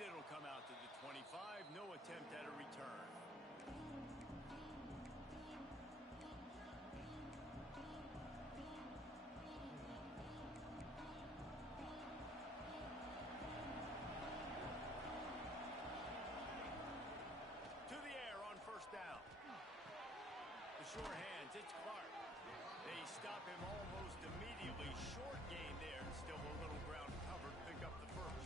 And it'll come out to the 25. No attempt at a return. First down. The short hands, it's Clark. They stop him almost immediately. Short gain there. Still a little ground covered. Pick up the first.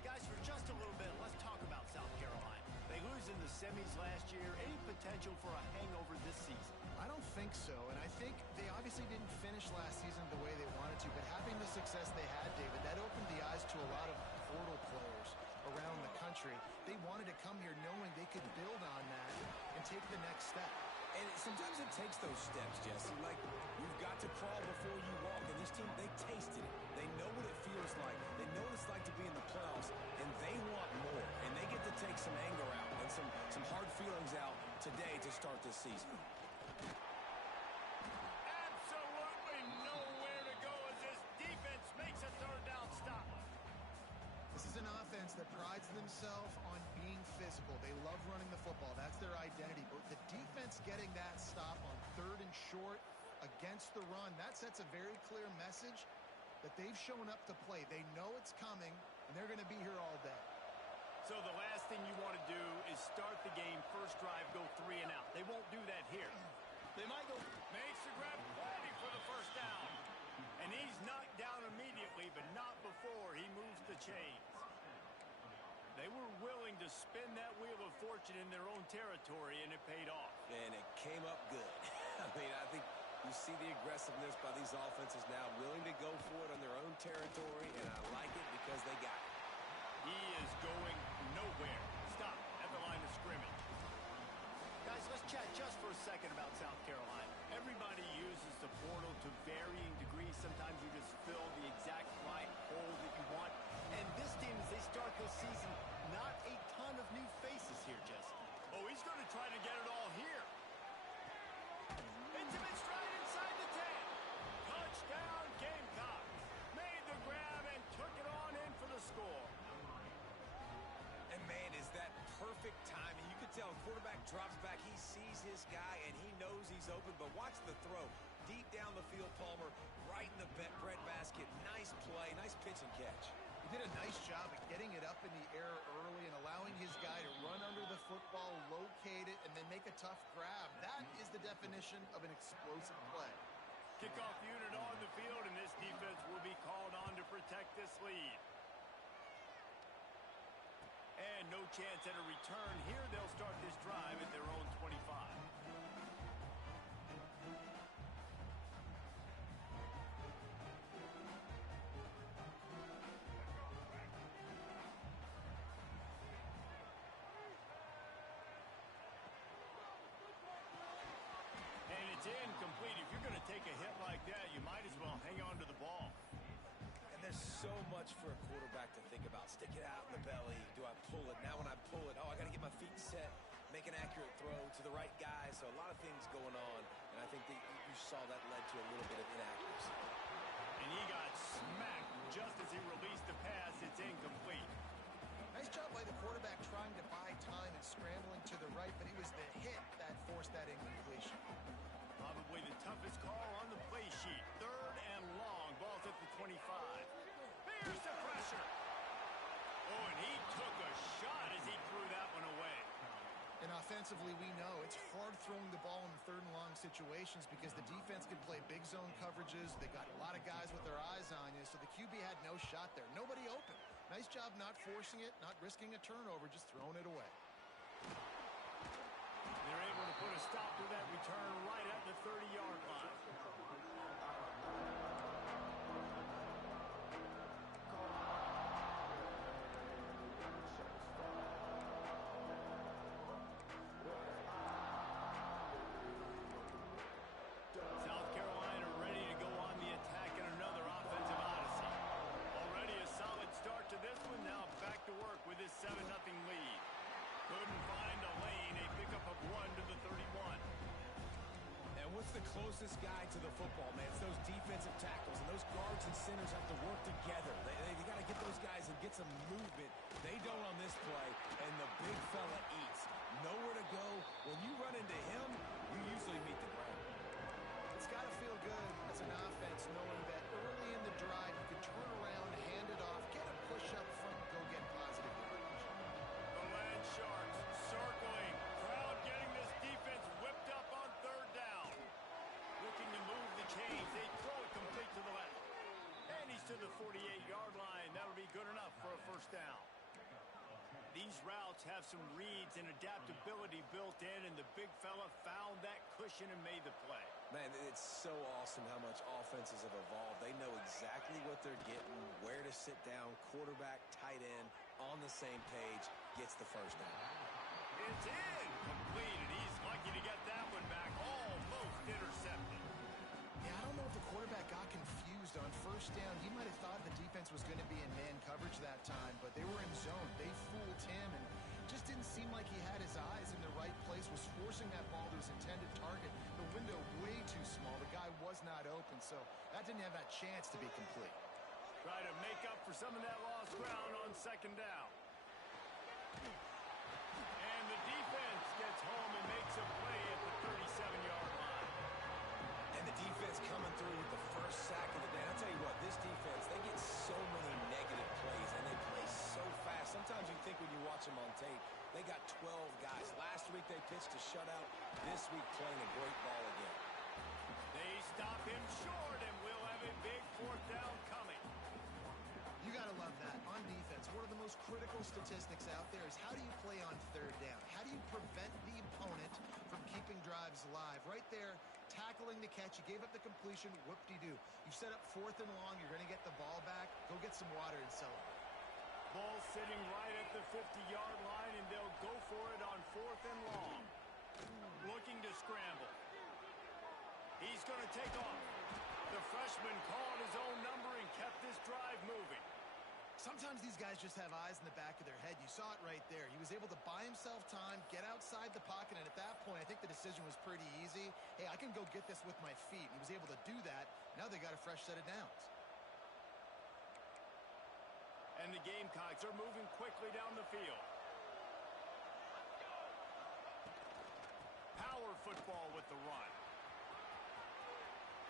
Guys, for just a little bit, let's talk about South Carolina. They lose in the semis last year. Any potential for a hangover this season? I don't think so, and I think they obviously didn't finish last season the way they wanted to, but having the success they had, David, that opened the eyes to a lot of portal players around the country. They wanted to come here knowing they could build on that and take the next step. And sometimes it takes those steps, Jesse. Like, you've got to crawl before you walk. And this team, they tasted it. They know what it feels like. They know what it's like to be in the playoffs, and they want more. And they get to take some anger out and some hard feelings out today to start this season. Absolutely nowhere to go as this defense makes a third down stop. This is an offense that prides themselves on being physical. They love running the football. That's their identity. But the defense getting that stop on 3rd and short against the run, that sets a very clear message that they've shown up to play. They know it's coming, and they're going to be here all day. So the last thing you want to do is start the game, first drive, go 3 and out. They won't do that here. They might go, makes the grab, plenty for the first down. And he's knocked down immediately, but not before he moves the chains. They were willing to spin that wheel of fortune in their own territory, and it paid off. And it came up good. I mean, I think you see the aggressiveness by these offenses now, willing to go for it on their own territory, and I like it because they got it. He is going nowhere. Stop at the line of scrimmage. Guys, let's chat just for a second about South Carolina. Everybody uses the portal to varying degrees. Sometimes you just fill the exact right hole that you want. And this team, as they start this season, not a ton of new faces here, Jesse. Oh, he's going to try to get it all here. Intimate stride inside the 10. Touchdown, Gamecocks. Made the grab and took it on in for the score. And, man, is that perfect timing. You can tell quarterback drops back. He sees his guy, and he knows he's open. But watch the throw. Deep down the field, Palmer, right in the bread basket. Nice play, nice pitch and catch. He did a nice job of getting it up in the air early and allowing his guy to run under the football, locate it, and then make a tough grab. That is the definition of an explosive play. Kickoff unit on the field, and this defense will be called on to protect this lead. And no chance at a return here. They'll start this drive at their own 25. And it's incomplete. If you're going to take a hit like that, you might as well hang on to the ball. And there's so much for a quarterback to think about. Stick it out in the belly. Do I pull it? Now when I pull it, I got to get my feet set, make an accurate throw to the right guy. So a lot of things going on. And I think that you saw that led to a little bit of inaccuracy. And he got smacked just as he released the pass. It's incomplete. Nice job by the quarterback trying to buy time and scrambling to the right, but it was the hit that forced that incompletion. Probably the toughest call on the play sheet. 3rd and long. Ball's at the 25. There's the pressure. Oh, and he took a shot as he threw that one away. And offensively, we know it's hard throwing the ball in the 3rd and long situations because the defense can play big zone coverages. They got a lot of guys with their eyes on you, so the QB had no shot there. Nobody open. Nice job not forcing it, not risking a turnover, just throwing it away. They're able to put a stop to that return right at the 30-yard line. South Carolina ready to go on the attack in another offensive odyssey. Already a solid start to this one. Now back to work with this 7-0 lead. Couldn't find a lane. A pickup of 1 to the 31. And what's the closest guy to the football, man? It's those defensive tackles, and those guards and centers have to work together. They got to get those guys and get some movement They don't on this play, and the big fella eats. Nowhere to go. When you run into him, you usually meet the ground. It's got to feel good as an offense knowing that early in the drive you can turn around, hand it off, get a push up front, go get positive yardage. The Land Sharks circling. Crowd getting this defense whipped up on third down. Looking to move the chains. They throw it complete to the left. And he's to the 48-yard line. That'll be good enough for a first down. These routes have some reads and adaptability built in, and the big fella found that cushion and made the play. Man, it's so awesome how much offenses have evolved. They know exactly what they're getting, where to sit down, quarterback, tight end, on the same page, gets the first down. It's in. Completed. He's lucky to get that one back. Almost intercepted. Yeah, I don't know if the quarterback got confused on first down. He might have thought the defense was going to be in man coverage that time, but they were in zone. They fooled him and just didn't seem like he had his eyes in the right place, was forcing that ball to his intended target. The window way too small. The guy was not open, so that didn't have that chance to be complete. Try to make up for some of that lost ground on second down. And the defense gets home and makes a play at the 37-yard line. And the defense coming through with the first sack of the day. I'll tell you what, this defense, they get so many negative plays, and they play so fast. Sometimes you think when you watch them on tape, they got 12 guys. Last week they pitched a shutout. This week playing a great ball again. They stop him short, and we'll have a big fourth down coming. You got to love that. On defense, one of the most critical statistics out there is how do you play on third down? How do you prevent the opponent from keeping drives alive? Right there, tackling the catch. You gave up the completion. Whoop-de-doo. You set up fourth and long. You're going to get the ball back. Go get some water and celebrate. Ball sitting right at the 50-yard line, and they'll go for it on fourth and long. Looking to scramble. He's going to take off. The freshman called his own number and kept this drive moving. Sometimes these guys just have eyes in the back of their head. You saw it right there. He was able to buy himself time, get outside the pocket, and at that point, I think the decision was pretty easy. Hey, I can go get this with my feet. He was able to do that. Now they got a fresh set of downs. And the Gamecocks are moving quickly down the field. Power football with the run.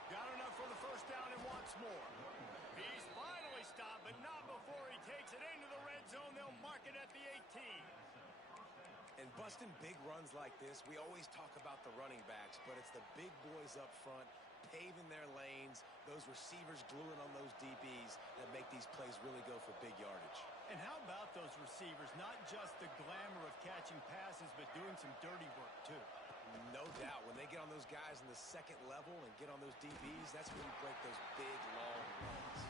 Got enough for the first down and wants more. He's finally stopped, but not before he takes it into the red zone. They'll mark it at the 18. And busting big runs like this, we always talk about the running backs, but it's the big boys up front, paving their lanes, those receivers gluing on those DBs that make these plays really go for big yardage. And how about those receivers? Not just the glamour of catching passes, but doing some dirty work, too. No doubt. When they get on those guys in the second level and get on those DBs, that's when you break those big, long runs.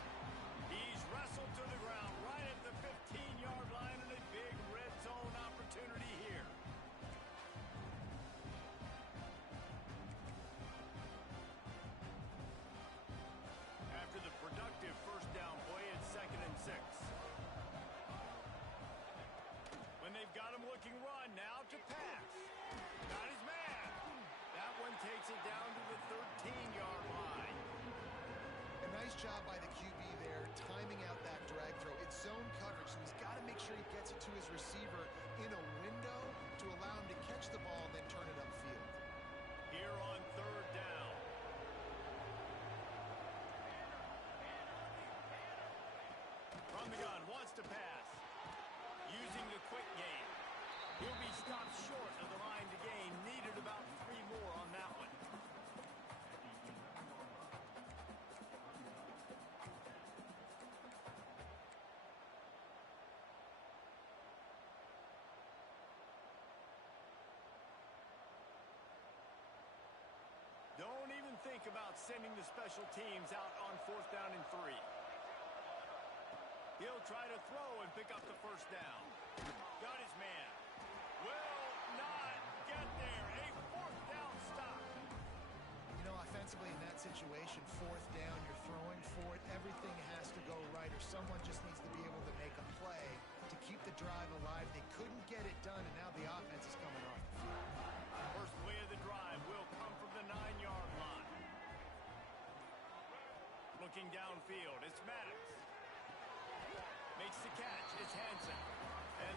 He's wrestled to the ground right at the 15-yard line, and a big red zone opportunity here. After the productive first down play, it's 2nd and 6. When they've got him looking run, now to pass. Got his man. That one takes it down to the 13-yard line. A nice job by the QB there, timing out that drag throw. It's zone coverage, so he's got to make sure he gets it to his receiver in a window to allow him to catch the ball and then turn it upfield. Here on third down. From the gun, wants to pass. Using the quick game. He'll be stopped short of the line to gain. Needed about 3 more on that one. Don't even think about sending the special teams out on fourth down and 3. He'll try to throw and pick up the first down. Got his man. Will not get there. A fourth down stop. You know, offensively in that situation, fourth down, you're throwing for it. Everything has to go right, or someone just needs to be able to make a play to keep the drive alive. They couldn't get it done, and now the offense is coming off the field. First play of the drive will come from the 9-yard line. Looking downfield, it's Maddox. Makes the catch, it's Hansen.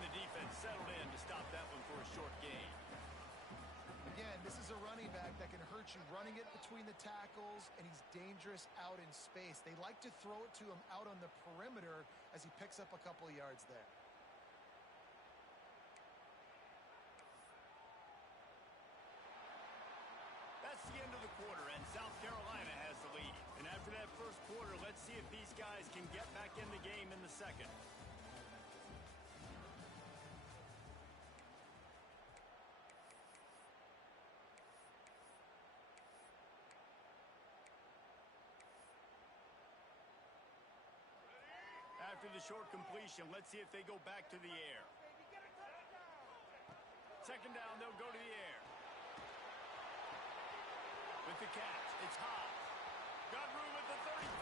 And the defense settled in to stop that one for a short gain. Again, this is a running back that can hurt you running it between the tackles, and he's dangerous out in space. They like to throw it to him out on the perimeter as he picks up a couple of yards there. That's the end of the quarter, and South Carolina has the lead. And after that first quarter, let's see if these guys can get back in the game in the second. After the short completion, let's see if they go back to the air. Second down, they'll go to the air. With the catch, it's Hobbs. Got room at the 35.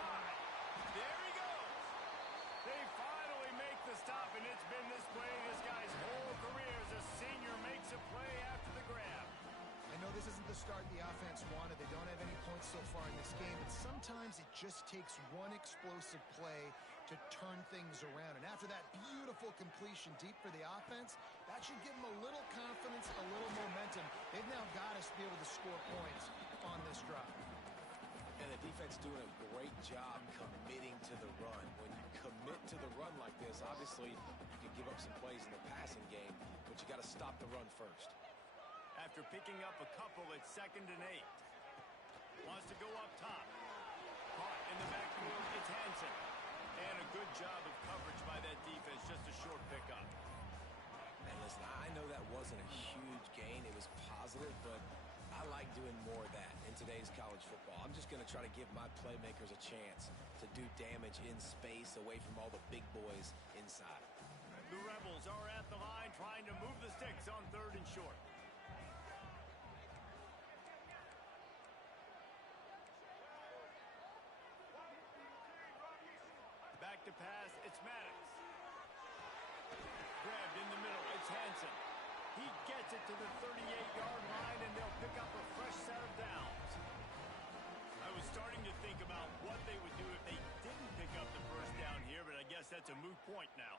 There he goes. They finally make the stop, and it's been this way this guy's whole career as a senior makes a play after the grab. I know this isn't the start the offense wanted. They don't have any points so far in this game, but sometimes it just takes one explosive play to turn things around. And after that beautiful completion deep for the offense, that should give them a little confidence, a little momentum. They've now got to be able to score points on this drive. And the defense doing a great job committing to the run. When you commit to the run like this, obviously you can give up some plays in the passing game, but you got to stop the run first. After picking up a couple, it's 2nd and 8. Wants to go up top. Caught in the backfield, it's Hansen. And a good job of coverage by that defense, just a short pickup. And listen, I know that wasn't a huge gain. It was positive, but I like doing more of that in today's college football. I'm just going to try to give my playmakers a chance to do damage in space away from all the big boys inside. The Rebels are at the line trying to move the sticks on 3rd and short. Back to pass, it's Maddox. Grabbed in the middle, it's Hansen. He gets it to the 38-yard line, and they'll pick up a fresh set of downs. I was starting to think about what they would do if they didn't pick up the first down here, but I guess that's a moot point now.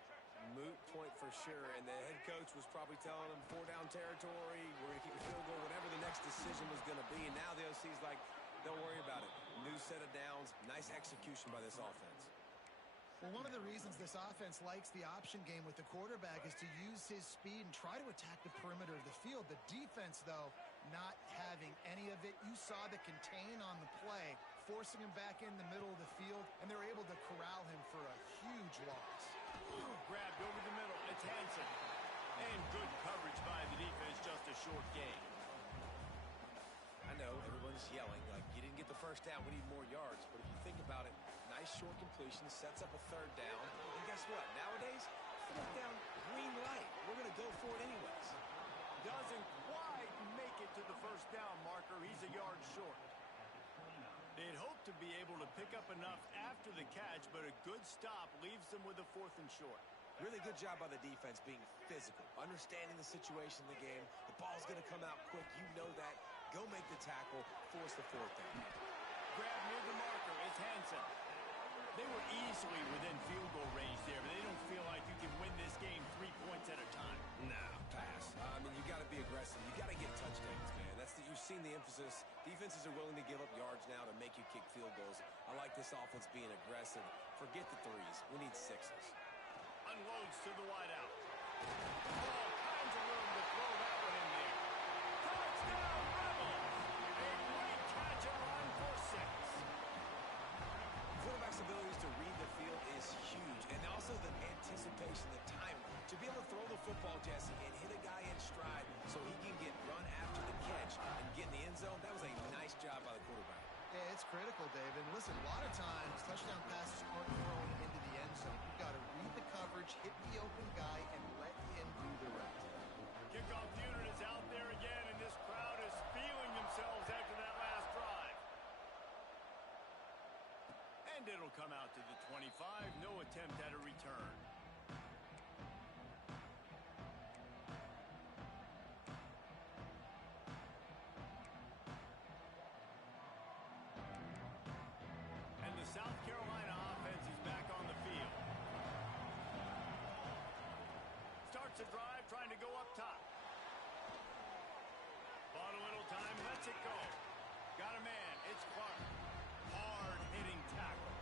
Moot point for sure, and the head coach was probably telling them 4-down territory, we're going to keep the field goal, whatever the next decision was going to be, and now the OC's like, don't worry about it. New set of downs, nice execution by this offense. Well, one of the reasons this offense likes the option game with the quarterback is to use his speed and try to attack the perimeter of the field. The defense, though, not having any of it. You saw the contain on the play, forcing him back in the middle of the field, and they're able to corral him for a huge loss. Grabbed over the middle, it's Hansen. And good coverage by the defense, just a short gain. I know everyone's yelling, like, you didn't get the first down, we need more yards. But if you think about it, nice short completion, sets up a 3rd down. And guess what? Nowadays, 4th down, green light. We're going to go for it anyways. Doesn't quite make it to the first down marker. He's a yard short. They'd hoped to be able to pick up enough after the catch, but a good stop leaves them with a 4th and short. Really good job by the defense being physical, understanding the situation in the game. The ball's going to come out quick. You know that. Go make the tackle, force the 4th down. Grab near the marker, it's Hansen. They were easily within field goal range there, but they don't feel like you can win this game 3 points at a time. Nah, pass. I mean, you got to be aggressive. You got to get touchdowns, man. You've seen the emphasis. Defenses are willing to give up yards now to make you kick field goals. I like this offense being aggressive. Forget the 3s. We need 6s. Unloads to the wideout. All kinds of room to throw that one in there. Touchdown, Rebels! A great catch and run for 6. Quarterback's abilities to read the field is huge, and also the anticipation, the timing. To be able to throw the football, Jesse, and hit a guy in stride so he can get run after the catch and get in the end zone, that was a nice job by the quarterback. Yeah, it's critical, David. Listen, a lot of times touchdown passes aren't thrown into the end zone. You've got to read the coverage, hit the open guy, and let him do the rest. Kickoff unit is out there again, and this crowd is feeling themselves after that last drive. And it'll come out to the 25. No attempt at a return. And the South Carolina offense is back on the field. Starts it go. Got a man. It's Clark. Hard-hitting tackle.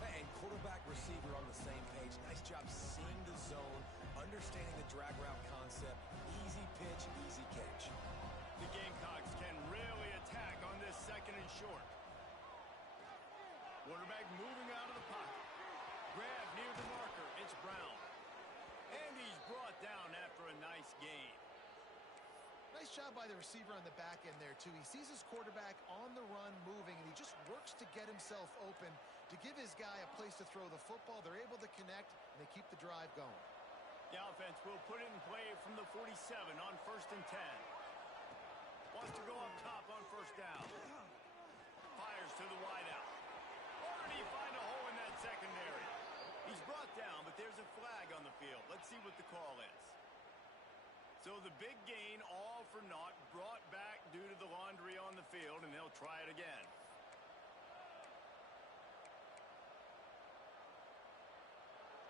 And quarterback receiver on the same page. Nice job seeing the zone, understanding the drag route concept. Easy pitch, easy catch. The Gamecocks can really attack on this second and short. Quarterback moving out of the pocket. Grab near the marker. It's Brown. And he's brought down after a nice gain. Nice job by the receiver on the back end there, too. He sees his quarterback on the run moving, and he just works to get himself open to give his guy a place to throw the football. They're able to connect, and they keep the drive going. The offense will put it in play from the 47 on 1st and 10. Wants to go up top on 1st down. Fires to the wideout. Or did he find a hole in that secondary? He's brought down, but there's a flag on the field. Let's see what the call is. So the big gain, all for naught, brought back due to the laundry on the field, and they'll try it again.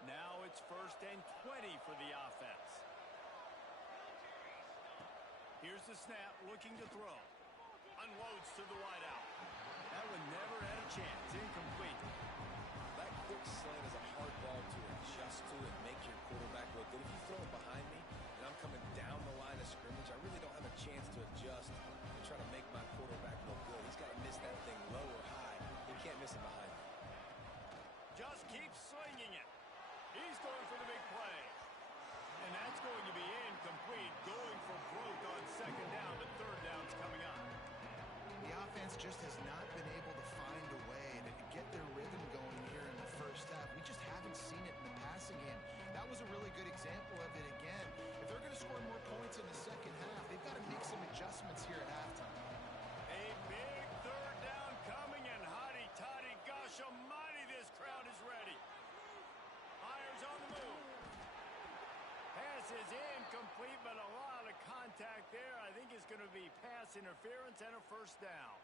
Now it's 1st and 20 for the offense. Here's the snap, looking to throw. Unloads to the wideout. That one never had a chance. Incomplete. That quick slant is a hard ball to adjust to and make your quarterback look good. If you throw it behind me and I'm coming down the line of scrimmage, I really don't have a chance to adjust and try to make my quarterback look good. He's got to miss that thing low or high. He can't miss it behind me. Just keep slinging it. He's going for the big play. And that's going to be incomplete. Going for broke on 2nd down, but 3rd down's coming up. The offense just has not been able to find a way to get their rhythm going here in the 1st half. We just haven't seen it in the passing game. That was a really good example of it again. If they're going to score more points in the 2nd half, they've got to make some adjustments here at halftime. A big 3rd down coming, and hotty-toddy, gosh almighty, this crowd is ready. Myers on the move. Pass is incomplete, but a lot of contact there. I think it's going to be pass interference and a 1st down.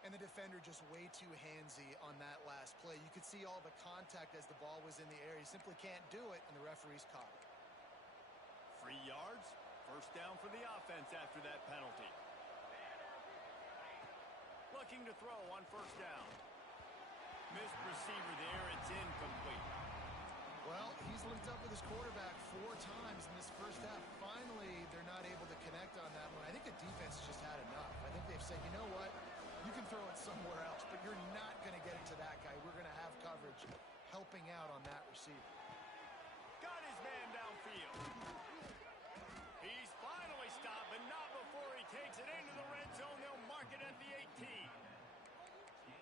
And the defender just way too handsy on that last play. You could see all the contact as the ball was in the air. He simply can't do it, and the referee's caught it. 3 yards, 1st down for the offense after that penalty. Looking to throw on 1st down. Missed receiver there. It's incomplete. Well, he's linked up with his quarterback 4 times in this 1st half. Finally, they're not able to connect on that one. I think the defense just had enough. I think they've said, you know what? You can throw it somewhere else, but you're not going to get it to that guy. We're going to have coverage helping out on that receiver. Got his man downfield. He's finally stopped, but not before he takes it into the red zone. They'll mark it at the 18.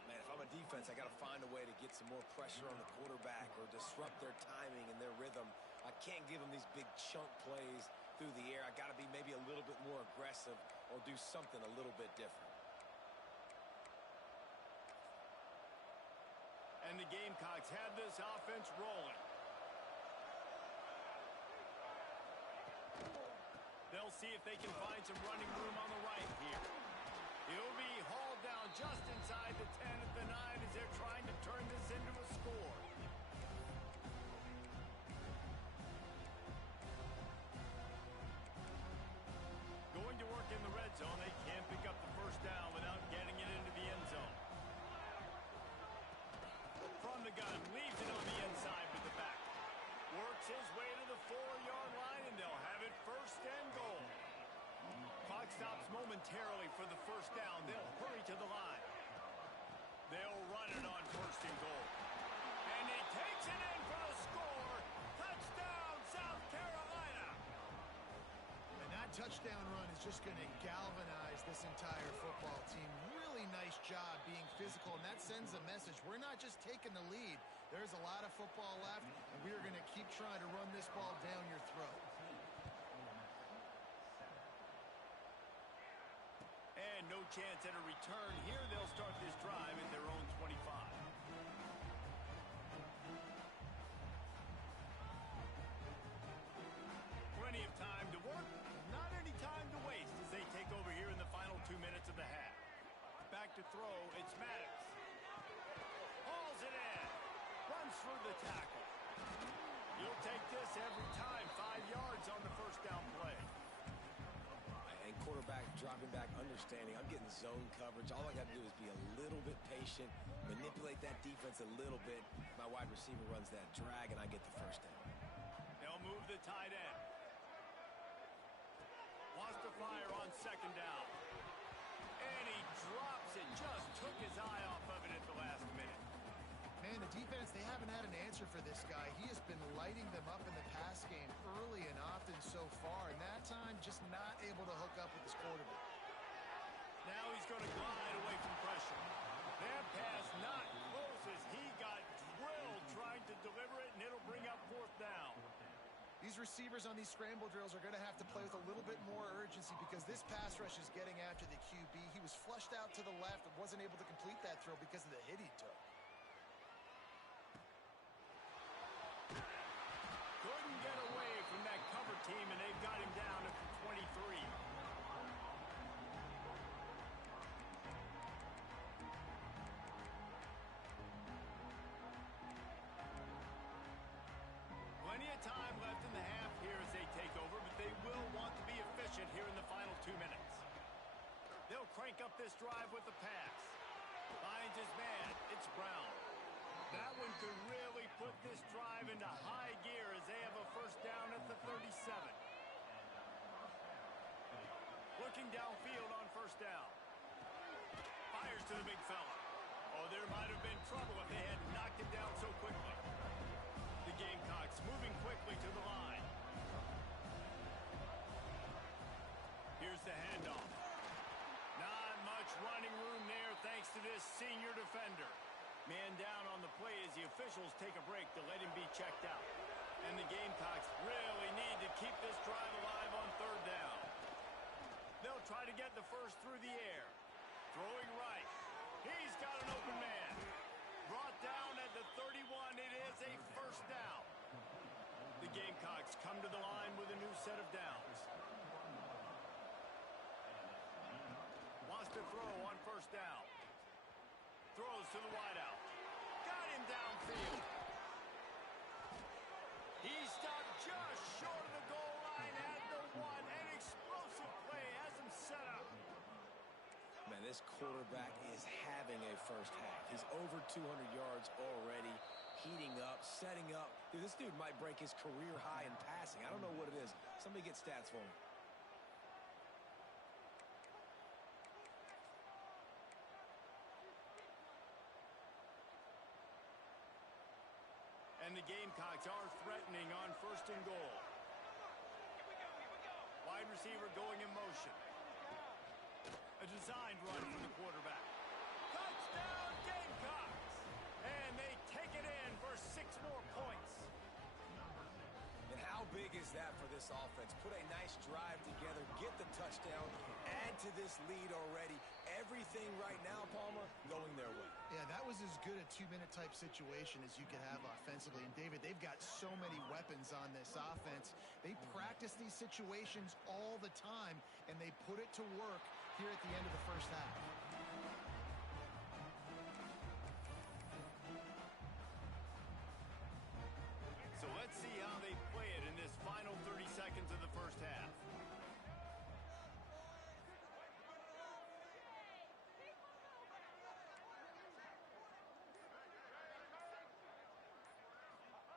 Man, if I'm a defense, I got to find a way to get some more pressure on the quarterback or disrupt their timing and their rhythm. I can't give them these big chunk plays through the air. I got to be maybe a little bit more aggressive or do something a little bit different. And the Gamecocks have this offense rolling. They'll see if they can find some running room on the right here. He'll be hauled down just inside the 10 at the 9 as they're trying to turn this into a score. Going to work in the red zone. They can't pick up the 1st down without getting it into the end zone. From the gun, leaves it on the inside with the back. Works his way to the 4-yard line, and they'll have it 1st and goal. Clock stops momentarily for the 1st down. They'll hurry to the line. They'll run it on 1st and goal. And he takes it in for the score. Touchdown, South Carolina. And that touchdown run is just going to galvanize this entire football team. Really nice job being physical, and that sends a message. We're not just taking the lead. There's a lot of football left, and we are going to keep trying to run this ball down your throat. And no chance at a return here. They'll start this drive at their own 25. Plenty of time to work, not any time to waste as they take over here in the final 2 minutes of the half. Back to throw, it's Maddox. Hauls it in. Runs through the tackle. You'll take this every time. 5 yards on the 1st down play. And quarterback dropping back, understanding I'm getting zone coverage. All I got to do is be a little bit patient, manipulate that defense a little bit. My wide receiver runs that drag, and I get the first down. They'll move the tight end. Wants to fire on second down. And he drops it. Just took his eye off of it at the last minute. Man, the defense, they haven't had an answer for this guy. He has been lighting them up in the pass game early and often so far, and that time just not able to hook up with his quarterback. Now he's going to glide away from pressure. That pass not close as he got drilled trying to deliver it, and it'll bring up fourth down. These receivers on these scramble drills are going to have to play with a little bit more urgency because this pass rush is getting after the QB. He was flushed out to the left and wasn't able to complete that throw because of the hit he took. Couldn't get away from that cover team, and they've got him down at the 23. Plenty of time left in the half here as they take over, but they will want to be efficient here in the final 2 minutes. They'll crank up this drive with the pass. Finds his man. It's Brown. That one could really put this drive into high gear as they have a first down at the 37. Looking downfield on first down. Fires to the big fella. Oh, there might have been trouble if they had knocked him down so quickly. The Gamecocks moving quickly to the line. Here's the handoff. Not much running room there thanks to this senior defender. Man down on the play as the officials take a break to let him be checked out. And the Gamecocks really need to keep this drive alive on third down. They'll try to get the first through the air. Throwing right. He's got an open man. Brought down at the 31. It is a first down. The Gamecocks come to the line with a new set of downs. Wants to throw on first down. Throws to the wideout. Got him downfield. He stopped just short of the goal line at the 1. An explosive play has him set up. Man, this quarterback is having a first half. He's over 200 yards already, heating up, setting up. Dude, this dude might break his career high in passing. I don't know what it is. Somebody get stats for him. And the Gamecocks are threatening on first and goal. Wide receiver going in motion. A designed run for the quarterback. Touchdown Gamecocks! And they take it in for 6 more points. And how big is that for this offense? Put a nice drive together, get the touchdown, add to this lead already. Everything right now, Palmer, going their way. Yeah, that was as good a 2-minute type situation as you could have offensively. And David, they've got so many weapons on this offense. They practice these situations all the time, and they put it to work here at the end of the first half. So let's see how they play it in this final 30 seconds of the first half.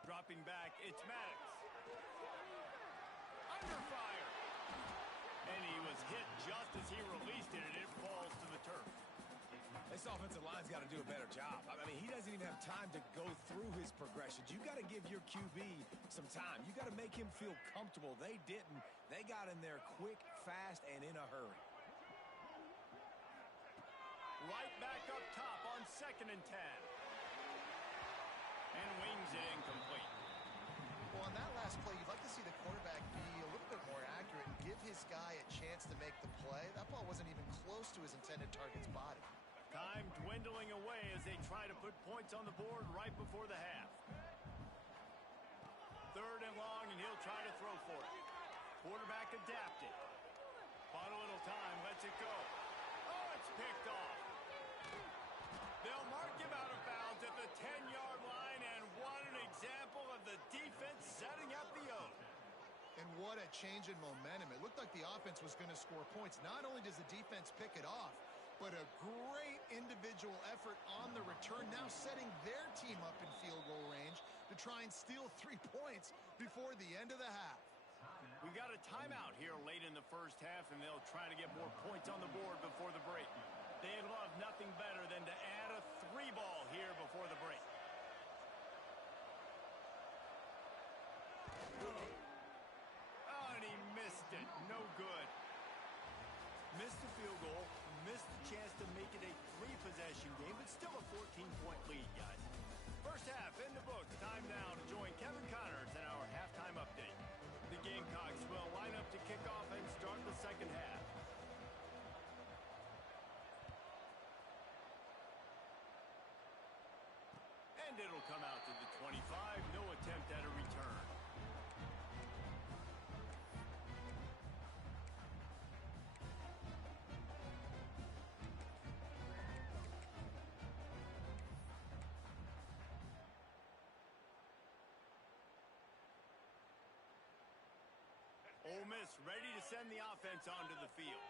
Dropping back, it's Maddox. Under fire. And he was hit just as he released it, and it falls to the turf. This offensive line's got to do a better job. I mean, he doesn't even have time to go through his progressions. You got to give your QB some time. You got to make him feel comfortable. They didn't. They got in there quick, fast, and in a hurry. Right back up top on 2nd and 10. And wings it incomplete. Well, on that last play, you'd like to see the quarterback be a little bit more accurate and give his guy a chance to make the play. That ball wasn't even close to his intended target's body. Time dwindling away as they try to put points on the board right before the half. 3rd and long, and he'll try to throw for it. Quarterback adapted. Bought a little time, lets it go. Oh, it's picked off. They'll mark him out of bounds at the 10-yard line, and what an example of the defense setting up the O. And what a change in momentum. It looked like the offense was going to score points. Not only does the defense pick it off, but a great individual effort on the return, now setting their team up in field goal range to try and steal 3 points before the end of the half. We've got a timeout here late in the first half, and they'll try to get more points on the board before the break. They'd love nothing better than to add a 3-ball here before the break. Oh, and he missed it. No good. Missed the field goal, missed the chance to make it a 3-possession game, but still a 14-point lead, guys. First half in the books. Time now to join Kevin Connors in our halftime update. The Gamecocks will line up to kick off and start the second half. And it'll come out to the 25. No attempt at a return. Ole Miss ready to send the offense onto the field.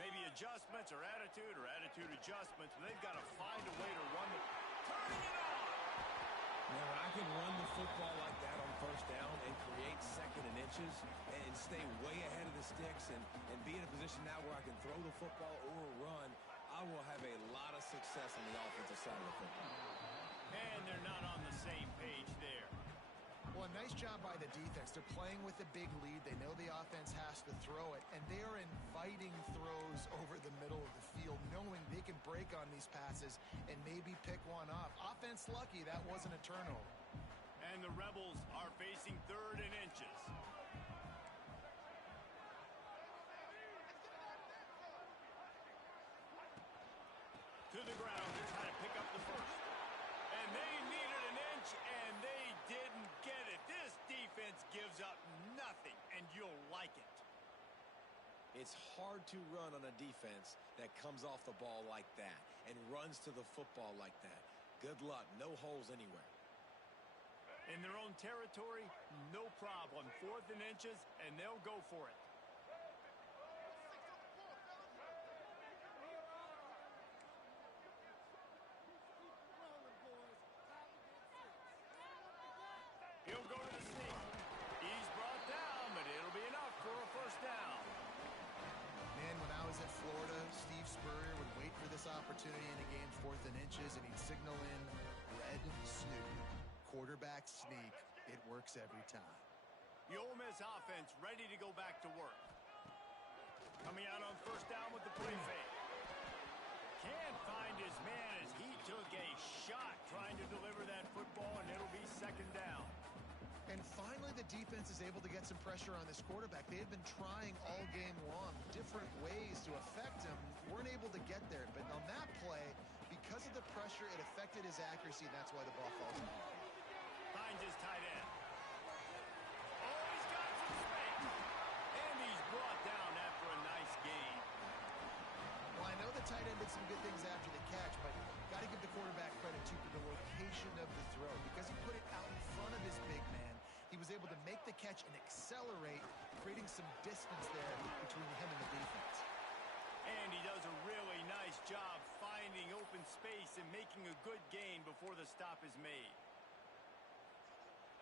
Maybe adjustments or attitude adjustments, but they've got to find a way to run the... Turning it on! Now, when I can run the football like that on first down and create second and inches and stay way ahead of the sticks and be in a position now where I can throw the football or run, I will have a lot of success on the offensive side of the football. And they're not on the same page there. Well, a nice job by the defense. They're playing with a big lead. They know the offense has to throw it, and they are inviting throws over the middle of the field, knowing they can break on these passes and maybe pick one off. Offense lucky that wasn't a turnover. And the Rebels are facing 3rd and inches. To the ground to try to pick up the first. And they needed an inch, and they didn't get it. This defense gives up nothing, and you'll like it. It's hard to run on a defense that comes off the ball like that and runs to the football like that. Good luck. No holes anywhere. In their own territory, no problem. 4th and inches, and they'll go for it. He'll go to the sneak. He's brought down, but it'll be enough for a first down. Man, when I was at Florida, Steve Spurrier would wait for this opportunity in a game, 4th and inches, and he'd signal in red snoop. Quarterback sneak. It works every time. The Ole Miss offense ready to go back to work. Coming out on first down with the play fake. Can't find his man as he took a shot trying to deliver that football, and it'll be 2nd down. And finally, the defense is able to get some pressure on this quarterback. They had been trying all game long, different ways to affect him. Weren't able to get there. But on that play, because of the pressure, it affected his accuracy, and that's why the ball falls out. Finds his tight end. Oh, he's got some space. And he's brought down after a nice gain. Well, I know the tight end did some good things after the catch, but got to give the quarterback credit, too, for the location of the throw. Because he put it out in front of his big man, he was able to make the catch and accelerate, creating some distance there between him and the defense. And he does a really nice job finding open space and making a good gain before the stop is made.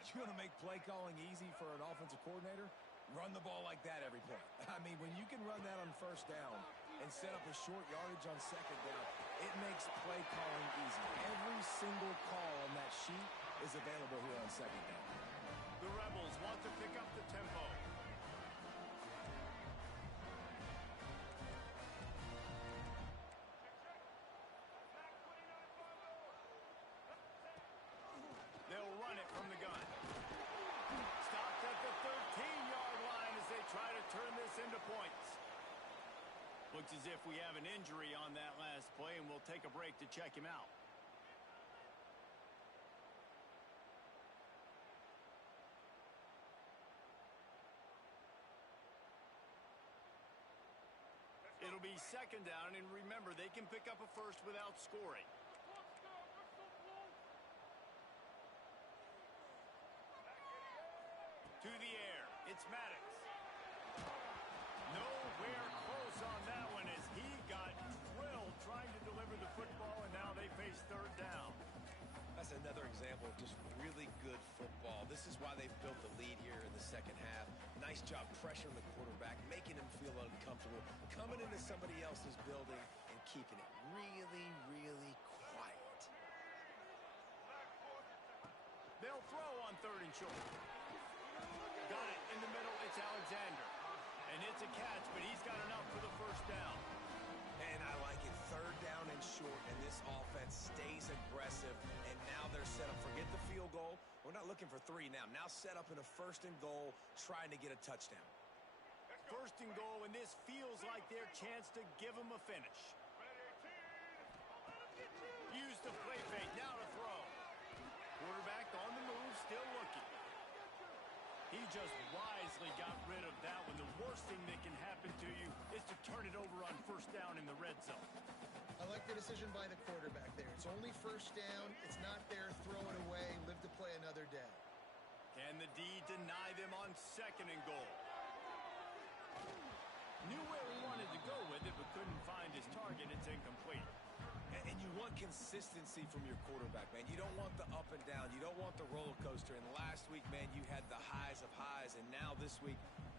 You want to make play calling easy for an offensive coordinator? Run the ball like that every play. I mean, when you can run that on first down and set up a short yardage on 2nd down, it makes play calling easy. Every single call on that sheet is available here on 2nd down. The Rebels want to pick up the tempo. They'll run it from the gun. Stopped at the 13-yard line as they try to turn this into points. Looks as if we have an injury on that last play, and we'll take a break to check him out. It'll be 2nd down, and remember, they can pick up a first without scoring. To the air, it's Maddox. nowhere close on that one as he got drilled trying to deliver the football, and now they face third down. That's another example of just really good football. This is why they've built the lead here in the second half. Nice job pressuring the quarterback, making him feel uncomfortable, coming into somebody else's building and keeping it really, really quiet. They'll throw on third and short. Got it in the middle. It's Alexander. And it's a catch, but he's got enough for the first down. And I like it. Third down and short, and this offense stays aggressive. And now they're set up. Forget the field goal. We're not looking for 3 now. Now set up in a first and goal, trying to get a touchdown. First and goal, and this feels like their chance to give them a finish. Use the play fake. Now to throw. Quarterback on the move, still looking. He just wisely got rid of that one. The worst thing that can happen to you is to turn it over on first down in the red zone. I like the decision by the quarterback there. It's only first down. It's not there. Throw it away. Live to play another day. Can the D deny them on second and goal? Knew where he wanted to go with it, but couldn't find his target. It's incomplete. And you want consistency from your quarterback, man. You don't want the up and down. You don't want the roller coaster. And last week, man, you had the highs of highs. And now this week,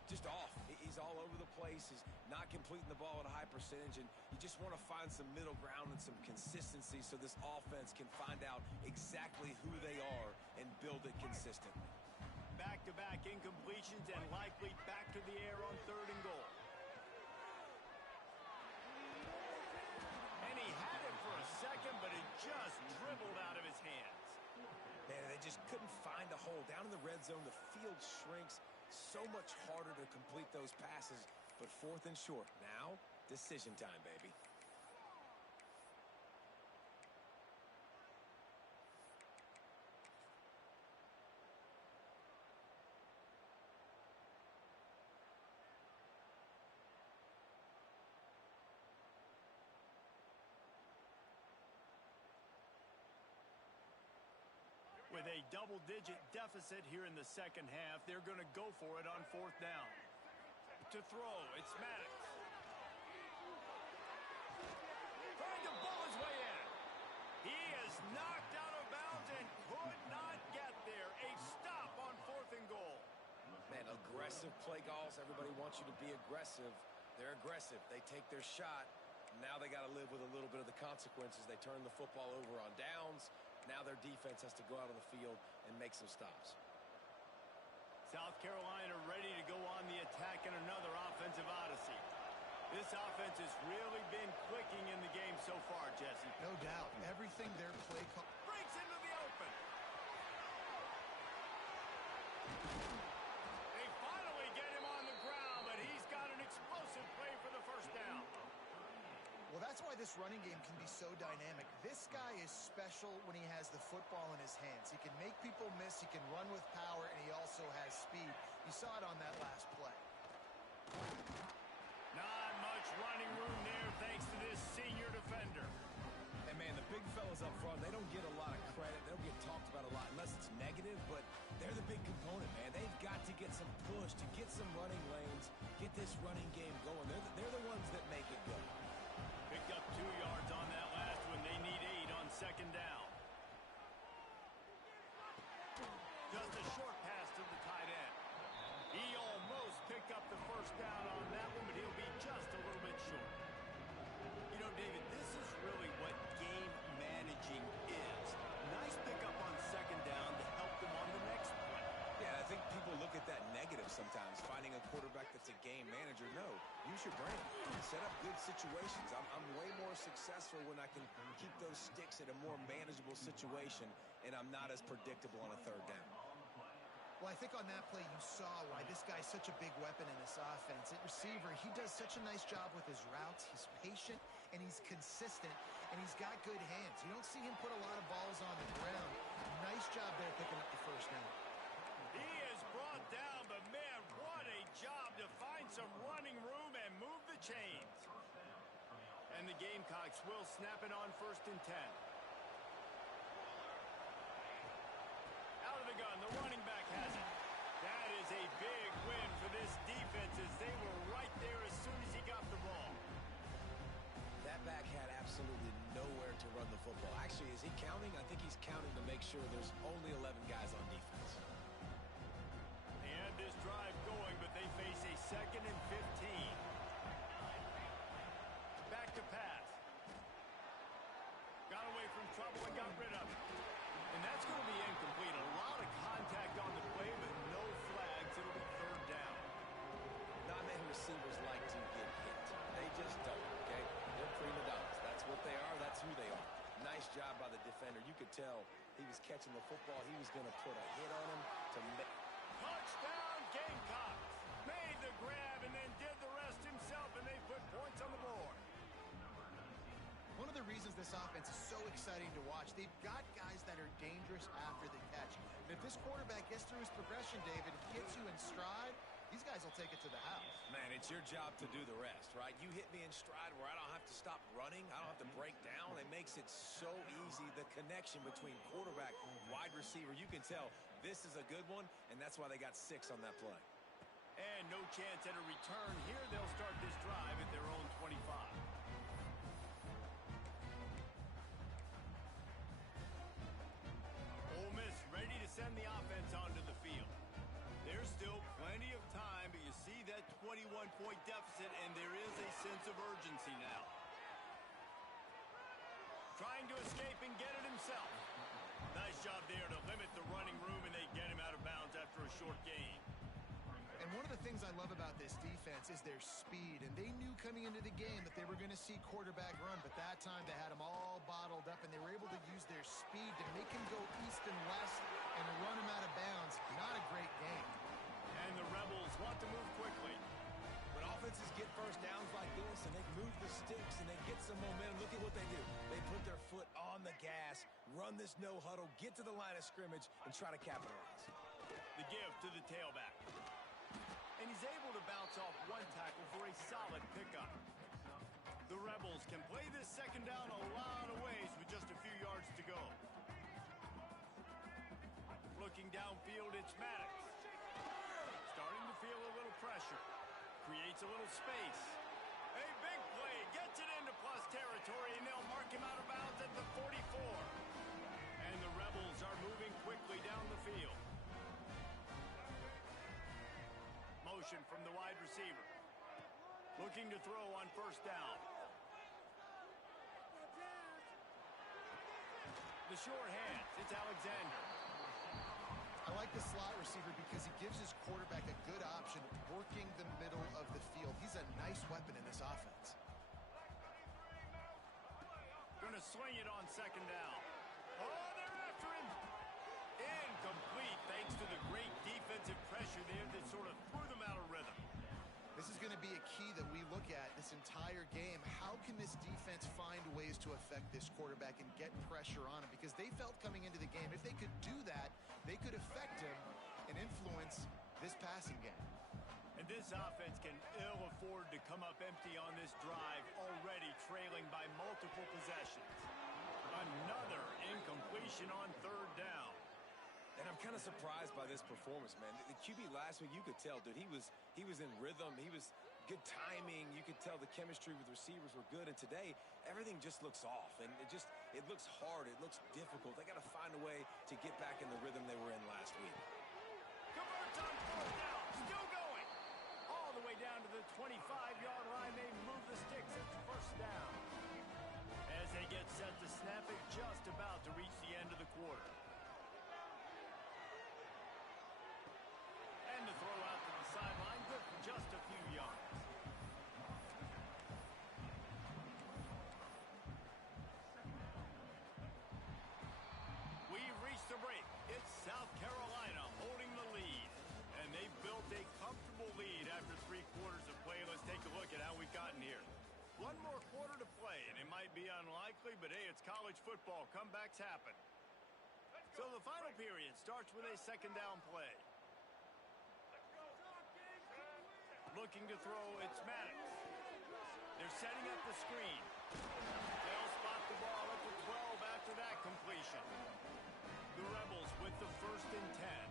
just off. He's all over the place. He's not completing the ball at a high percentage. And you just want to find some middle ground and some consistency so this offense can find out exactly who they are and build it consistently. Back-to-back incompletions and likely back to the air on third and goal. And he had it for a second, but it just dribbled out of his hands. Man, they just couldn't find a hole. Down in the red zone, the field shrinks. So much harder to complete those passes. But fourth and short. Now, decision time, baby. With a double-digit deficit here in the second half, they're going to go for it on fourth down. To throw, it's Maddox. Trying to bull his way in. He is knocked out of bounds and could not get there. A stop on fourth and goal. Man, aggressive play calls. Everybody wants you to be aggressive. They're aggressive. They take their shot. Now they got to live with a little bit of the consequences. They turn the football over on downs. Now their defense has to go out on the field and make some stops. South Carolina ready to go on the attack in another offensive odyssey. This offense has really been clicking in the game so far, Jesse. No doubt. Everything their play call Breaks into the open. They finally get him on the ground, but he's got an explosive play for the first down. Well, that's why this running game can be so dynamic. This guy is special when he has the football in his hands. He can make people miss, he can run with power, and he also has speed. You saw it on that last play. Not much running room there thanks to this senior defender. And, man, the big fellas up front, they don't get a lot of credit. They don't get talked about a lot unless it's negative, but they're the big component, man. They've got to get some push, to get some running lanes, get this running game going. They're the ones that make it go. Picked up 2 yards on that last one. They need 8 on second down. Just a short pass to the tight end. He almost picked up the first down on that one, but he'll be just a little bit short. You know, David, this is really what game managing is. Nice pickup on second down to help them on the next play. Yeah, I think people look at that negative sometimes, finding a quarterback that's a game manager. No, use your brain. Set up good situations. I'm way more successful when I can keep those sticks in a more manageable situation, and I'm not as predictable on a third down. Well, I think on that play you saw why this guy's such a big weapon in this offense. At receiver, he does such a nice job with his routes. He's patient, and he's consistent, and he's got good hands. You don't see him put a lot of balls on the ground. Nice job there picking up the first down. He is brought down, but man, what a job to find some running room and move the chains. And the Gamecocks will snap it on first and 10. Out of the gun, the running back has it. That is a big win for this defense as they were right there as soon as he absolutely nowhere to run the football. Actually, is he counting? I think he's counting to make sure there's only 11 guys on defense. They had this drive going, but they face a 2nd and 15. Back to pass. Got away from trouble and got rid of it. And that's going to be incomplete. A lot of contact on the play, but no flags. It'll be 3rd down. Not many receivers like to get hit. They just don't, okay? They're prima donnas. That's what they are. That's who they are. Nice job by the defender. You could tell he was catching the football. He was going to put a hit on him to make. Touchdown, Gamecocks. Made the grab and then did the rest himself, and they put points on the board. One of the reasons this offense is so exciting to watch, they've got guys that are dangerous after the catch. And if this quarterback gets through his progression, David, gets you in stride, these guys will take it to the house. Man, it's your job to do the rest, right? You hit me in stride where I don't have to stop running. I don't have to break down. It makes it so easy, the connection between quarterback, wide receiver. You can tell this is a good one, and that's why they got 6 on that play. And no chance at a return here. They'll start this drive at their own 25. Ole Miss ready to send the offense onto the field. There's still plenty of time, but you see that 21-point deficit, and there is a sense of urgency now. Trying to escape and get it himself. Nice job there to limit the running room, and they get him out of bounds after a short gain. And one of the things I love about this defense is their speed. And they knew coming into the game that they were going to see quarterback run. But that time they had him all bottled up, and they were able to use their speed to make him go east and west and run him out of bounds. Not a great game. And the Rebels want to move quickly. When offenses get first downs like this and they move the sticks and they get some momentum, look at what they do. They put their foot on the gas, run this no huddle, get to the line of scrimmage, and try to capitalize. The give to the tailback. And he's able to bounce off one tackle for a solid pickup. The Rebels can play this 2nd down a lot of ways with just a few yards to go. Looking downfield, it's Maddox. Starting to feel a little pressure. Creates a little space. A big play. Gets it into plus territory, and they'll mark him out of bounds at the 44. And the Rebels are moving quickly down the field. Motion from the wide receiver. Looking to throw on 1st down. The short hands. It's Alexander. I like the slot receiver because he gives his quarterback a good option working the middle of the field. He's a nice weapon in this offense. Going to swing it on 2nd down. Oh, they're after him. Incomplete thanks to the great defensive pressure there that sort of threw them out of rhythm. This is going to be a key that we look at this entire game. How can this defense find ways to affect this quarterback and get pressure on him? Because they felt coming into the game, if they could do that, they could affect him and influence this passing game. And this offense can ill afford to come up empty on this drive, already trailing by multiple possessions. Another incompletion on 3rd down. And I'm kind of surprised by this performance, man. The QB last week, you could tell, dude, he was in rhythm. He was good timing. You could tell the chemistry with receivers were good. And today, everything just looks off. And it looks hard. It looks difficult. They got to find a way to get back in the rhythm they were in last week. Converts on 4th down. Still going. All the way down to the 25-yard line. They move the sticks at 1st down. As they get set to snap it, just about to reach the end of the quarter. And the throw out to the sideline, good for just a few yards. We've reached the break. It's South Carolina holding the lead. And they've built a comfortable lead after 3 quarters of play. Let's take a look at how we've gotten here. One more quarter to play, and it might be unlikely, but hey, it's college football. Comebacks happen. So the final period starts with a 2nd down play. Looking to throw, it's Maddox. They're setting up the screen. They'll spot the ball at the 12 after that completion. The Rebels with the 1st and 10.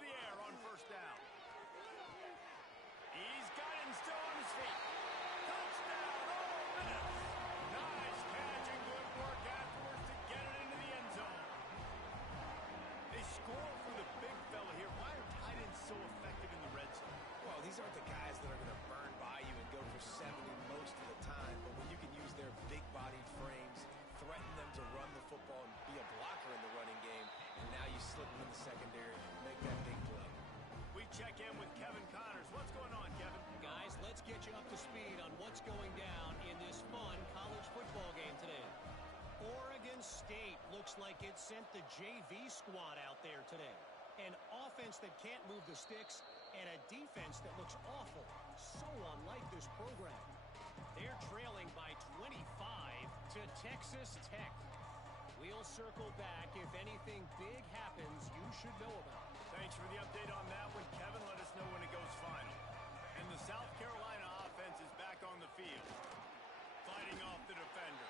through the air on first down. He's got it and still on his feet. Touchdown, Ole Miss. Nice catch and good work afterwards to get it into the end zone. They score for the big fella here. Why are tight ends so effective in the red zone? Well, these aren't the guys that are going to burn by you and go for 70 most of the time, but when you can use their big-bodied frames, threaten them to run the football and be a blocker in the running game, and now you slip them in the secondary and make that big play. We check in with Kevin Connors. What's going on, Kevin? Guys, let's get you up to speed on what's going down in this fun college football game today. Oregon State looks like it sent the JV squad out there today. An offense that can't move the sticks and a defense that looks awful. So unlike this program. They're trailing by 25 to Texas Tech. We'll circle back if anything big happens you should know about. Thanks for the update on that one, Kevin. Let us know when it goes final. And the South Carolina offense is back on the field. Fighting off the defender.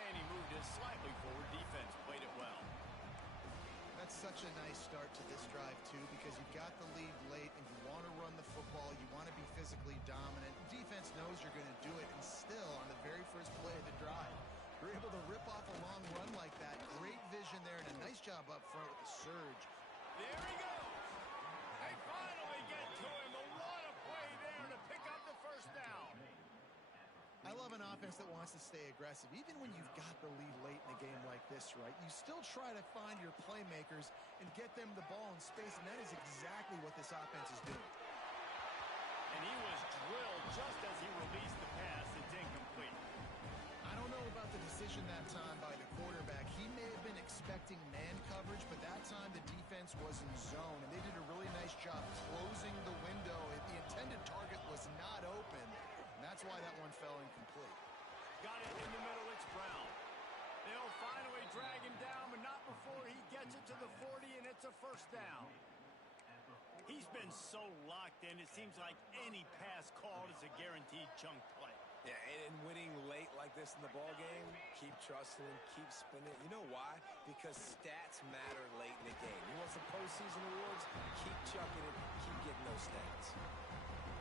And he moved his slightly forward. Defense played it well. That's such a nice start to this drive, too, because you've got the lead late and you want to run the football. You want to be physically dominant. Defense knows you're going to do it, and still, on the very first play of the drive, you're able to rip off a long run like that. Great vision there, and a nice job up front with the surge. There he goes. They finally get to him. A lot of play there to pick up the first down. I love an offense that wants to stay aggressive. Even when you've got the lead late in a game like this, right, you still try to find your playmakers and get them the ball in space, and that is exactly what this offense is doing. And he was drilled just as he released the pass. It's incomplete. I don't know about the decision that time by the quarterback. He may have been expecting man coverage, but that time the defense was in zone, and they did a really nice job closing the window. The intended target was not open, and that's why that one fell incomplete. Got it in the middle. It's Brown. They'll finally drag him down, but not before he gets it to the 40, and it's a first down. He's been so locked in, it seems like any pass called is a guaranteed chunk play. Yeah, and winning late like this in the ball game, keep trusting him, keep spinning. You know why? Because stats matter late in the game. You want some postseason awards? Keep chucking it, keep getting those stats.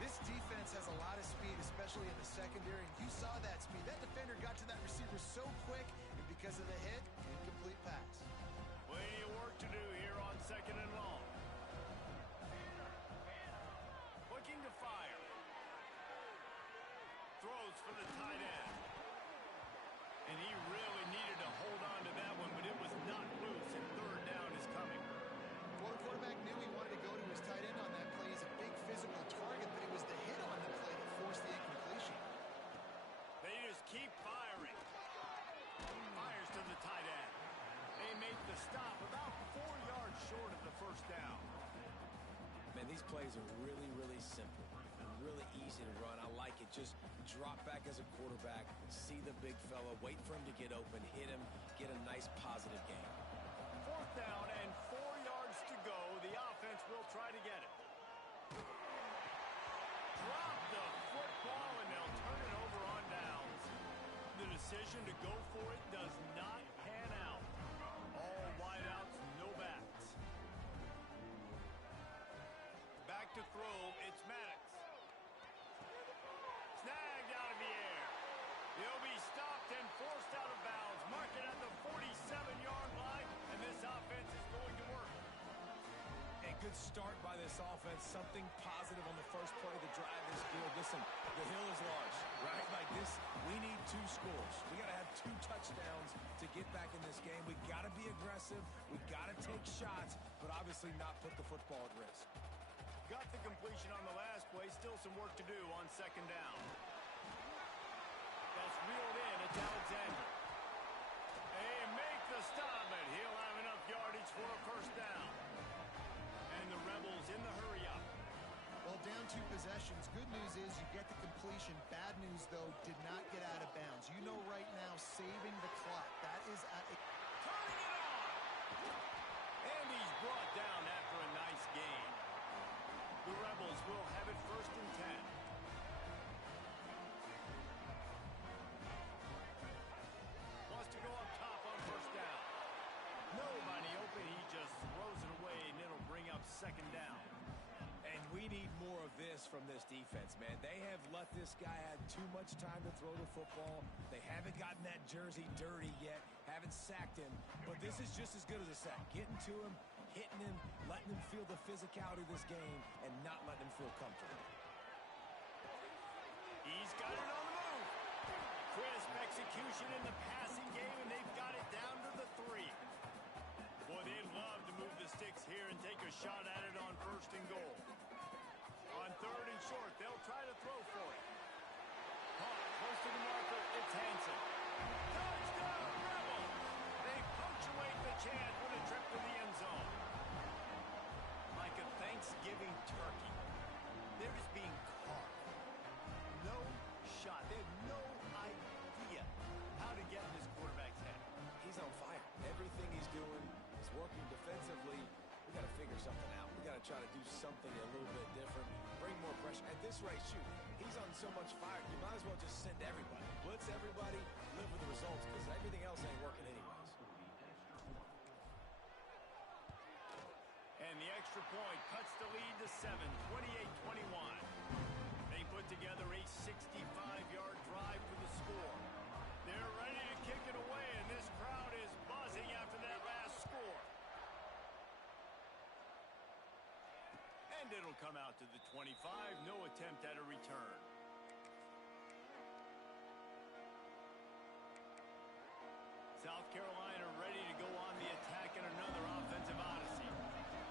This defense has a lot of speed, especially in the secondary, and you saw that speed. That defender got to that receiver so quick, and because of the hit, incomplete pass. Plenty of work to do here on second and long. Looking to fire. Throws for the tight end. And he really needed to hold on to that one, but it was not loose, and third down is coming. Well, the quarterback knew he wanted to go to his tight end on that play. He's a big physical target, but it was the hit on the play that forced the incompletion. They just keep firing. Fires to the tight end. They make the stop about 4 yards short of the first down. Man, these plays are really, really simple and really easy to run. I like it. Just drop back as a quarterback, see the big fella, wait for him to get open, hit him, get a nice positive gain. Fourth down and 4 yards to go. The offense will try to get it. Drop the football, and they'll turn it over on downs. The decision to go for it does not pan out. All wideouts, no backs. Back to throw, it's Maddox. Snagged out of the air. He'll be stopped and forced out of bounds. Mark it at the 47-yard line, and this offense is going to work. A good start by this offense. Something positive on the first play to drive this field. Listen, the hill is large, right? Like this, we need 2 scores. We got to have 2 touchdowns to get back in this game. We got to be aggressive. We got to take shots, but obviously not put the football at risk. Got the completion on the last play. Still some work to do on second down. That's reeled in. It's Alexander. They make the stop, and he'll have enough yardage for a first down. And the Rebels in the hurry-up. Well, down 2 possessions. Good news is you get the completion. Bad news, though, did not get out of bounds. You know right now, saving the clock. That is at a... Turning it on! And he's brought down after a nice gain. The Rebels will have it first and 10. Wants to go up top on first down. Nobody open. He just throws it away, and it'll bring up second We need more of this from this defense, man. They have let this guy have too much time to throw the football. They haven't gotten that jersey dirty yet, haven't sacked him. But this is just as good as a sack. Getting to him, hitting him, letting him feel the physicality of this game, and not letting him feel comfortable. He's got it on the move. Crisp execution in the passing game, and they've got it down to the 3. Boy, they'd love to move the sticks here and take a shot at it on 1st and goal. On 3rd and short, they'll try to throw for it. Caught close to the marker, it's Hansen. Touchdown, Rebels! They punctuate the chance with a trip to the end zone. Like a Thanksgiving turkey, they're just being carved. No shot. They have no idea how to get in this quarterback's head. He's on fire. Everything he's doing is working defensively. We got to figure something out. We got to try to do something a little bit different. Bring more pressure. At this rate, shoot, he's on so much fire. You might as well just send everybody. Blitz everybody, live with the results, because everything else ain't working anyways. And the extra point cuts the lead to 7, 28-21. They put together a 65-yard drive for the score. They're ready to kick it away, and this crowd is buzzing after that last score. And it'll come out to the 25. No attempt at a return. South Carolina ready to go on the attack in another offensive odyssey.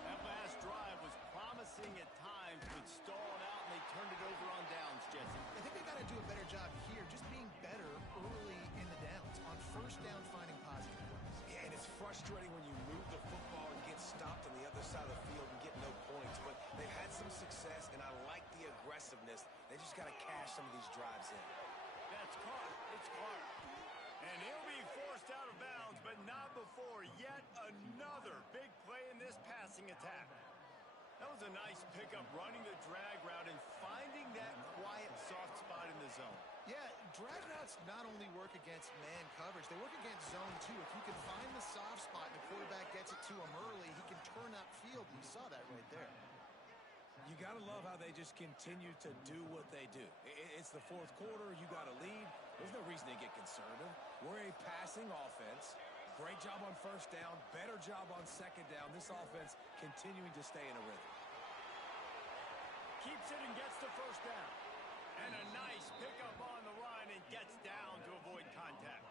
That last drive was promising at times, but stalled out, and they turned it over on downs, Jesse. I think they got to do a better job here, just being better early in the downs. On 1st down, finding positive plays. Yeah, and it's frustrating when you move the football and get stopped on the other side of the field and get no points. But they've had some success, and I like the aggressiveness. They just got to cash some of these drives in. That's caught. It's Clark. And he'll be forced out of bounds, but not before yet another big play in this passing attack. That was a nice pickup, running the drag route and finding that quiet, soft spot in the zone. Yeah, drag routes not only work against man coverage, they work against zone too. If you can find the soft spot and the quarterback gets it to him early, he can turn that field, and you saw that right there. You got to love how they just continue to do what they do. It's the 4th quarter. You got a lead. There's no reason to get conservative. We're a passing offense. Great job on 1st down. Better job on 2nd down. This offense continuing to stay in a rhythm. Keeps it and gets the 1st down. And a nice pickup on the run and gets down to avoid contact.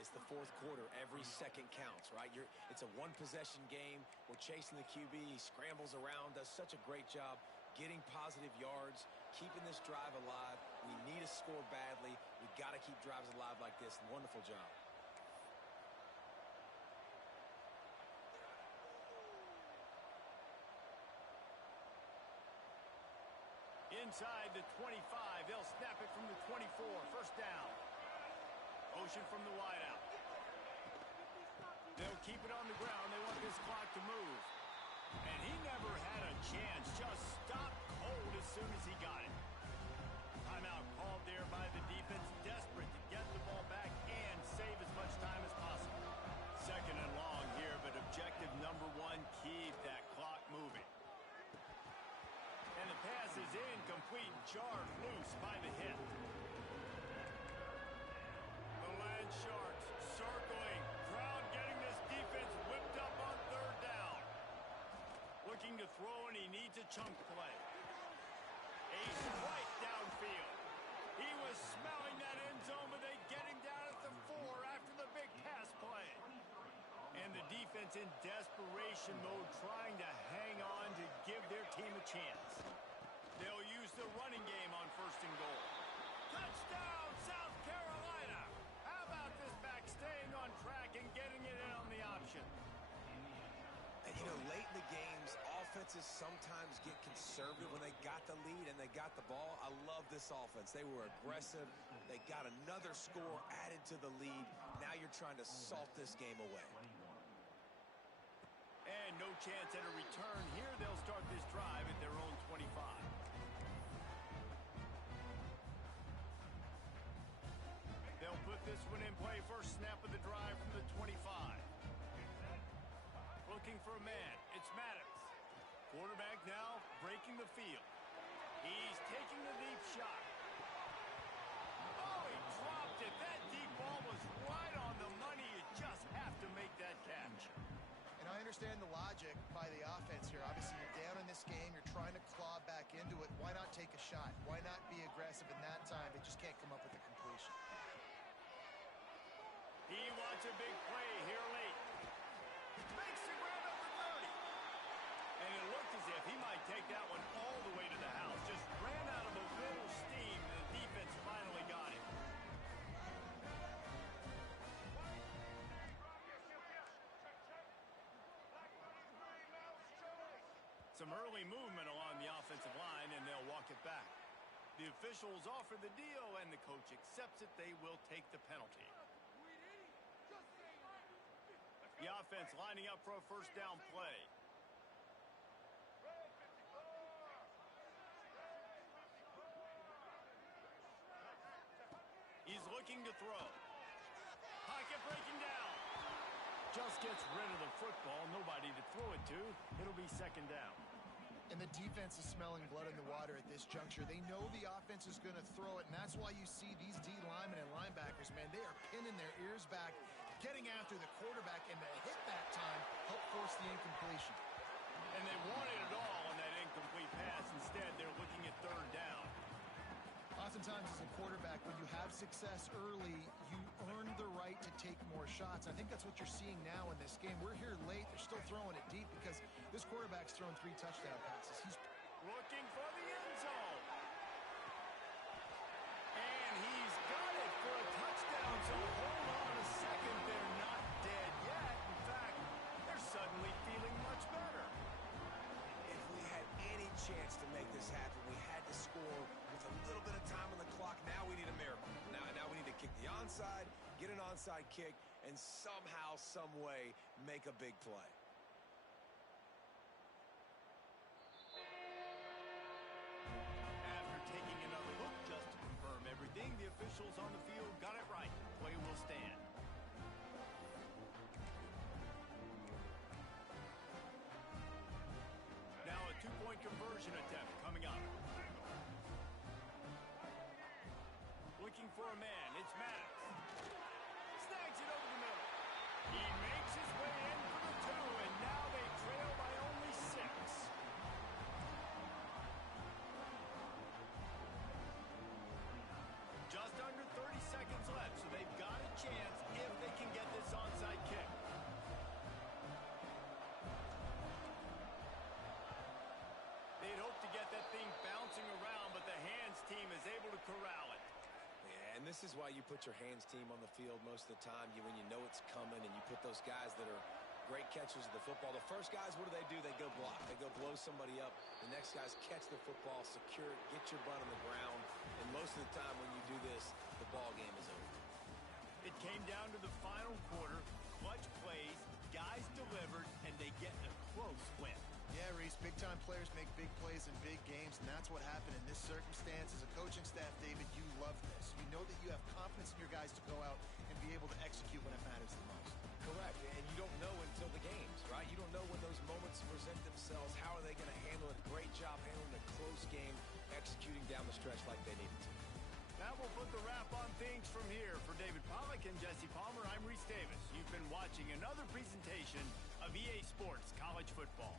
It's the 4th quarter. Every second counts, right? It's a one-possession game. We're chasing the QB. He scrambles around, does such a great job getting positive yards, keeping this drive alive. We need a score badly. We got to keep drives alive like this. Wonderful job. Inside the 25, they'll snap it from the 24. 1st down. Ocean from the wideout. They'll keep it on the ground. They want this clock to move. And he never had a chance. Just stopped cold as soon as he got it. Timeout called there by the defense. Desperate to get the ball back and save as much time as possible. 2nd and long here, but objective number 1, keep that clock moving. And the pass is incomplete. Jarred loose by the hit. The Land Sharks circling. Crowd getting this defense whipped up on 3rd down. Looking to throw, and he needs a chunk play. A strike downfield. He was smelling that end zone, but they get him down at the 4 after the big pass play. And the defense in desperation mode, trying to hang on to give their team a chance. They'll use the running game on 1st and goal. Touchdown, South Carolina! How about this back staying on track and getting it in on the option? And, you know, late in the games, offenses sometimes get conservative when they got the lead and they got the ball. I love this offense. They were aggressive. They got another score added to the lead. Now you're trying to salt this game away. And no chance at a return here. They'll start this drive at their own 25. They'll put this one in play. First snap of the drive from the 25. Looking for a man. It's Maddox. Quarterback now breaking the field. He's taking the deep shot. Oh, he dropped it. That deep ball was right on the money. You just have to make that catch. And I understand the logic by the offense here. Obviously, you're down in this game. You're trying to claw back into it. Why not take a shot? Why not be aggressive in that time? They just can't come up with a completion. He wants a big play here late. Makes the grab at the 30. And it looked as if he might take that one all the way to the house. Just ran out of a little steam, and the defense finally got it. Some early movement along the offensive line, and they'll walk it back. The officials offer the deal, and the coach accepts it. They will take the penalty. The offense lining up for a first down play. He's looking to throw. Pocket breaking down. Just gets rid of the football. Nobody to throw it to. It'll be second down. And the defense is smelling blood in the water at this juncture. They know the offense is going to throw it, and that's why you see these D linemen and linebackers, man, they are pinning their ears back, getting after the quarterback, and the hit that time helped force the incompletion. And they wanted it all on that incomplete pass. Instead, they're looking at third down. Oftentimes, as a quarterback, when you have success early, you earn the right to take more shots. I think that's what you're seeing now in this game. We're here late. They're still throwing it deep because this quarterback's thrown 3 touchdown passes. He's looking for the end zone. And he's got it for a touchdown. So hold on a second. They're not dead yet. In fact, they're suddenly feeling much better. If we had any chance to make this happen, we had to score with a little bit of time on the clock. Now we need a miracle. Now we need to kick the onside, get an onside kick, and somehow, some way, make a big play. After taking another look just to confirm everything, the officials on the field got it right. Play will stand. Now a 2-point conversion attempt coming up. Looking for a man. It's Maddox. Snags it over the middle. He makes his way in for the 2, and now they trail by only 6. Just under 30 seconds left, so they've got a chance if they can get this onside kick. They'd hope to get that thing bouncing around, but the hands team is able to corral it. And this is why you put your hands team on the field most of the time, when you know it's coming, and you put those guys that are great catchers of the football. The first guys, what do? They go block. They go blow somebody up. The next guys catch the football, secure it, get your butt on the ground. And most of the time when you do this, the ball game is over. It came down to the final quarter. Clutch plays, guys delivered, and they get a close win. Yeah, Reese, big-time players make big plays in big games, and that's what happened in this circumstance. As a coaching staff, David, you love this. You know that you have confidence in your guys to go out and be able to execute when it matters the most. Correct, and you don't know until the games, right? You don't know when those moments present themselves. How are they going to handle it? Great job handling a close game, executing down the stretch like they needed to. That will put the wrap on things from here. For David Pollack and Jesse Palmer, I'm Reese Davis. You've been watching another presentation of EA Sports College Football.